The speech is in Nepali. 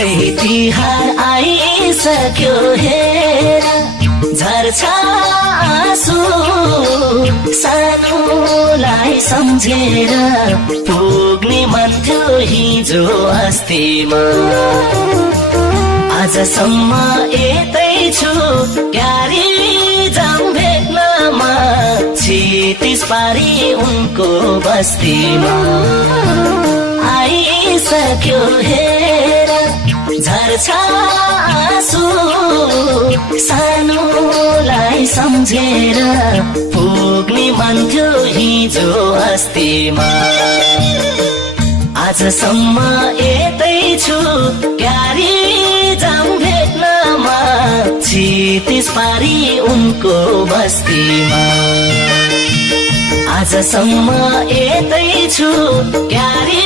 दसैँ तिहार आइसक्यो हेर झर्छ आँसु सानोलाई सम्झेर पुग्ने मन थियो हिजो अस्तिमा आजसम्म यतै छु क्यारी जाम भेट्नमा क्षितिज पारी उनको बस्तीमा आइसक्यो हेर झर्छ आँसु सानोलाई सम्झेर पुग्ने मन थियो हिजो अस्तिमा आजसम्म यतै छु क्यारी जाम भेट्नमा क्षितिज पारी उनको बस्तीमा आजसम्म यतै छु क्यारी